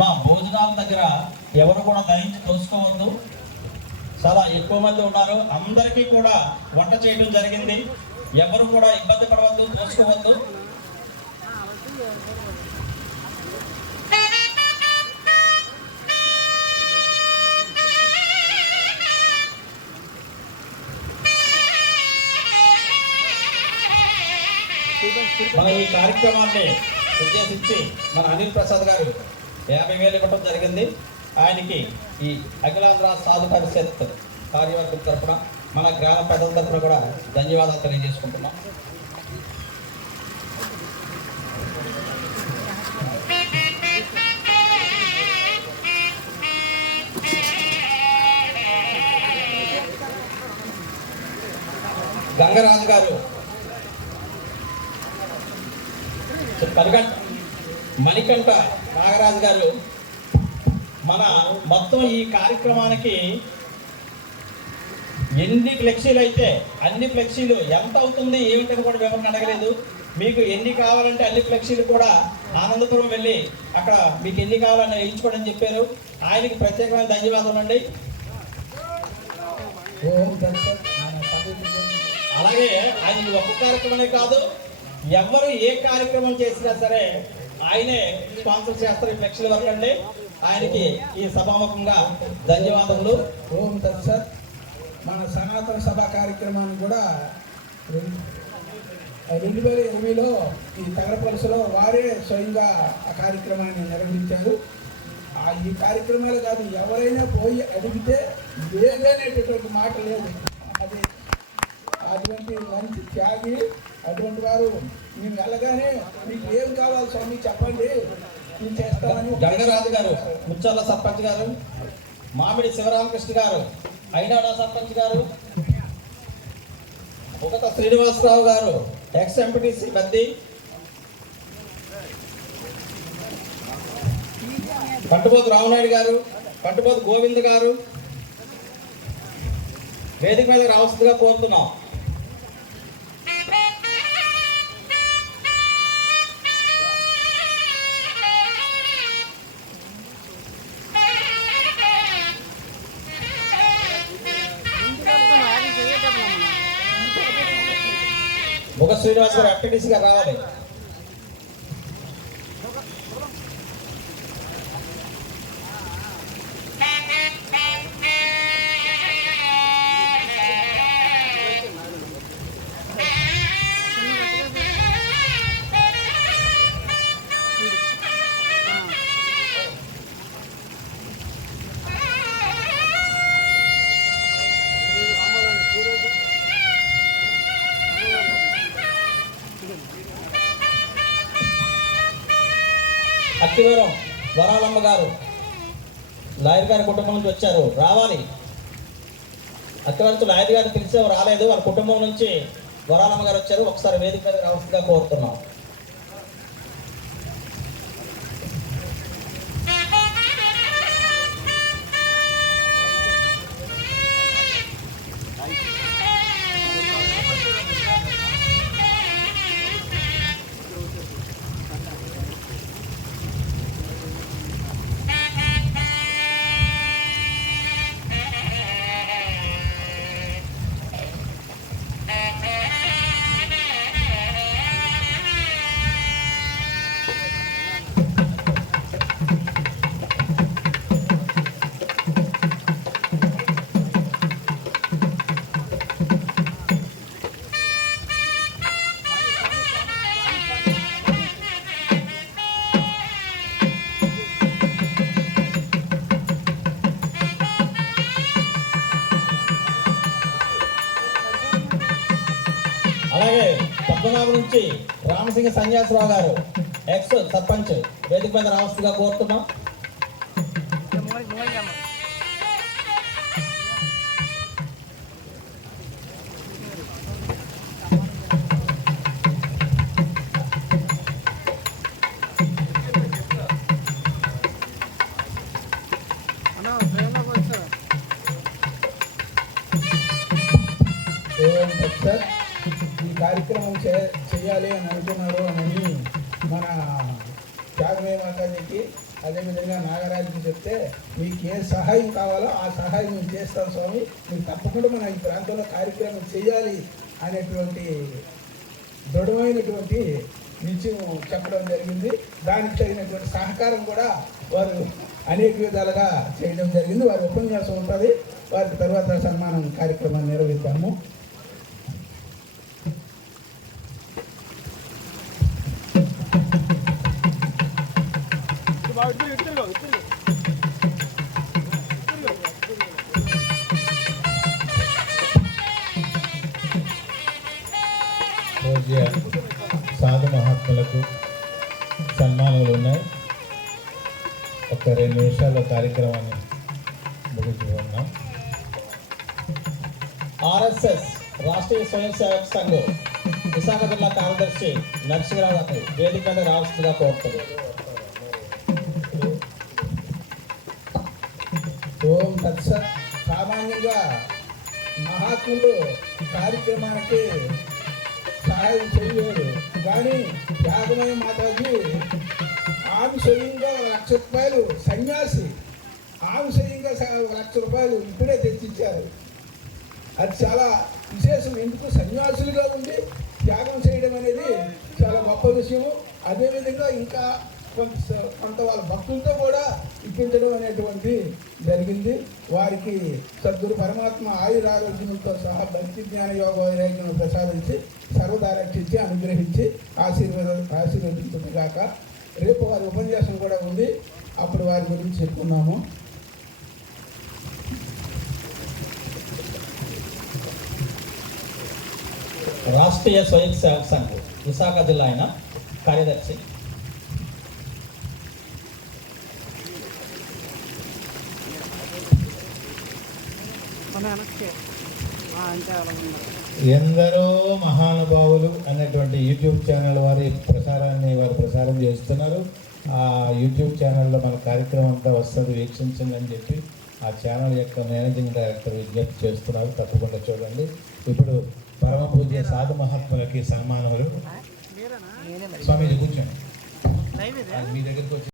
మా భోజనాల దగ్గర ఎవరు కూడా దయించి తోసుకోవద్దు. చాలా ఎక్కువ మంది ఉన్నారు, అందరికీ కూడా వంట చేయడం జరిగింది. ఎవరు కూడా ఇబ్బంది పడవద్దు, తోసుకోవద్దు. మన ఈ కార్యక్రమాన్ని ఉద్దేశించి మన అనిల్ ప్రసాద్ గారు 50,000 ఇవ్వడం జరిగింది. ఆయనకి ఈ అఖిలాంధ్ర సాధు పరిషత్ కార్యవర్గం తరఫున మన గ్రామ ప్రజల తరఫున కూడా ధన్యవాదాలు తెలియజేసుకుంటున్నాం. గంగరాజు గారు, మణికంఠ నాగరాజు గారు మన మొత్తం ఈ కార్యక్రమానికి ఎన్ని ఫ్లెక్సీలు అయితే అన్ని ఫ్లెక్సీలు ఎంత అవుతుంది ఏమిటని కూడా వివరణ అడగలేదు. మీకు ఎన్ని కావాలంటే అన్ని ఫ్లెక్సీలు కూడా ఆనందపురం వెళ్ళి అక్కడ మీకు ఎన్ని కావాలని వేయించుకోవడం చెప్పారు. ఆయనకి ప్రత్యేకమైన ధన్యవాదాలు అండి. అలాగే ఆయన ఒక్క కార్యక్రమమే కాదు, ఎవరు ఏ కార్యక్రమం చేసినా సరే ఆయనే స్పాన్సర్ చేస్తారు ఈ ఫ్లెక్సీల వరకు అండి. ఆయనకి ఈ సభాముఖంగా ధన్యవాదములు. ఓం తత్సత్. మన సనాతన సభ కార్యక్రమాన్ని కూడా 2020లో ఈ తగరపలసలో వారే స్వయంగా ఆ కార్యక్రమాన్ని నిర్వహించారు. ఈ కార్యక్రమాలు కాదు, ఎవరైనా పోయి అడిగితే లేదనేటటువంటి మాట లేదు. అది అటువంటి మంచి త్యాగి. అటువంటి వారు మేము వెళ్ళగానే మీకు ఏం కావాలి స్వామి చెప్పండి, నేను చేస్తామని. గంగరాజు గారు, ముచ్చాల సర్పంచ్ గారు, మామిడి శివరామకృష్ణ గారు, అయినాడ సర్పంచ్ గారు, ఒకట శ్రీనివాసరావు గారు, ఎక్స్ ఎంపీటీసీ బద్ది, కట్టుబోతు రామనాయుడు గారు, కట్టుబోతు గోవింద్ గారు వేదిక మీద రావాల్సిందిగా కోరుతున్నాం. ముఖ శ్రీనివాస్ గారు ఎంపీటీసీగా రావాలి. అక్కివరం వరాలమ్మ గారు లాయర్ గారి కుటుంబం నుంచి వచ్చారు, రావాలి. అక్కివరం లాయర్ గారిని పిలిచావు, రాలేదు. వాళ్ళ కుటుంబం నుంచి వరాలమ్మ గారు వచ్చారు, ఒకసారి వేదిక మీద రావాల్సిందిగా కోరుతున్నాం. అలాగే పద్మనాభం నుంచి రామసింగ సన్యాసరావు గారు, ఎక్స్ సర్పంచ్, వేదిక మీద రావాల్సిందిగా కోరుతున్నాం. ఈ కార్యక్రమం చేయాలి అని అనుకున్నారు అని మన త్యాగమయ మాతాజీకి అదేవిధంగా నాగరాజుకి చెప్తే మీకు ఏ సహాయం కావాలో ఆ సహాయం మేము చేస్తాం స్వామి, మీరు తప్పకుండా మన ఈ ప్రాంతంలో కార్యక్రమం చేయాలి అనేటువంటి దృఢమైనటువంటి నిత్యం చెప్పడం జరిగింది. దానికి తగినటువంటి సహకారం కూడా వారు అనేక విధాలుగా చేయడం జరిగింది. వారి ఉపన్యాసం ఉంటుంది, వారికి తర్వాత సన్మానం కార్యక్రమాన్ని నిర్వహిస్తాము. పూజ్య సాధు మహాత్ములకు సన్మానాలు ఉన్నాయి. ఒక 2 నిమిషాల కార్యక్రమాన్ని ముగించుకున్నాం. ఆర్ఎస్ఎస్ రాష్ట్రీయ స్వయం సేవక్ సంఘం విశాఖ జిల్లా కార్యదర్శి నరసింహరావు గారు వేదిక మీద రావాల్సిందిగా కోరుతున్నారు. ఓం తత్సత్. సామాన్యంగా మహాత్ములు కార్యక్రమానికి సహాయం చేయలేరు, కానీ త్యాగమయ మాతాజీ ఆమె స్వయంగా 1,00,000 రూపాయలు సన్యాసి, ఆమె స్వయంగా 1,00,000 రూపాయలు ఇప్పుడే తెచ్చిచ్చారు. అది చాలా విశేషం. ఎందుకు సన్యాసులుగా ఉండి త్యాగం చేయడం అనేది చాలా గొప్ప విషయం. అదేవిధంగా ఇంకా కొంత వాళ్ళ భక్తులతో కూడా ఇప్పించడం అనేటువంటి జరిగింది. వారికి సద్గురు పరమాత్మ ఆయురారోగ్యములతో సహా భక్తి జ్ఞాన యోగ వైరాగ్యం ప్రసాదించి సర్వదా రక్షించి అనుగ్రహించి ఆశీర్వదించుగాక. రేపు వారి ఉపన్యాసం కూడా ఉంది, అప్పుడు వారి గురించి చెప్పుకున్నాము. రాష్ట్రీయ స్వయం సేవక్ సంఘం విశాఖ జిల్లా అయిన కార్యదర్శి ఎందరో మహానుభావులు అనేటువంటి యూట్యూబ్ ఛానల్ వారి ప్రసారం చేస్తున్నారు. ఆ యూట్యూబ్ ఛానల్లో మన కార్యక్రమం అంతా వస్తుంది, వీక్షించండి అని చెప్పి ఆ ఛానల్ యొక్క మేనేజింగ్ డైరెక్టర్ విజ్ఞప్తి చేస్తున్నారు. తప్పకుండా చూడండి. ఇప్పుడు పరమ పూజ్య సాధు మహాత్ములకి సన్మానాలు. స్వామీజీ కూర్చోండి, మీ దగ్గరికి వచ్చి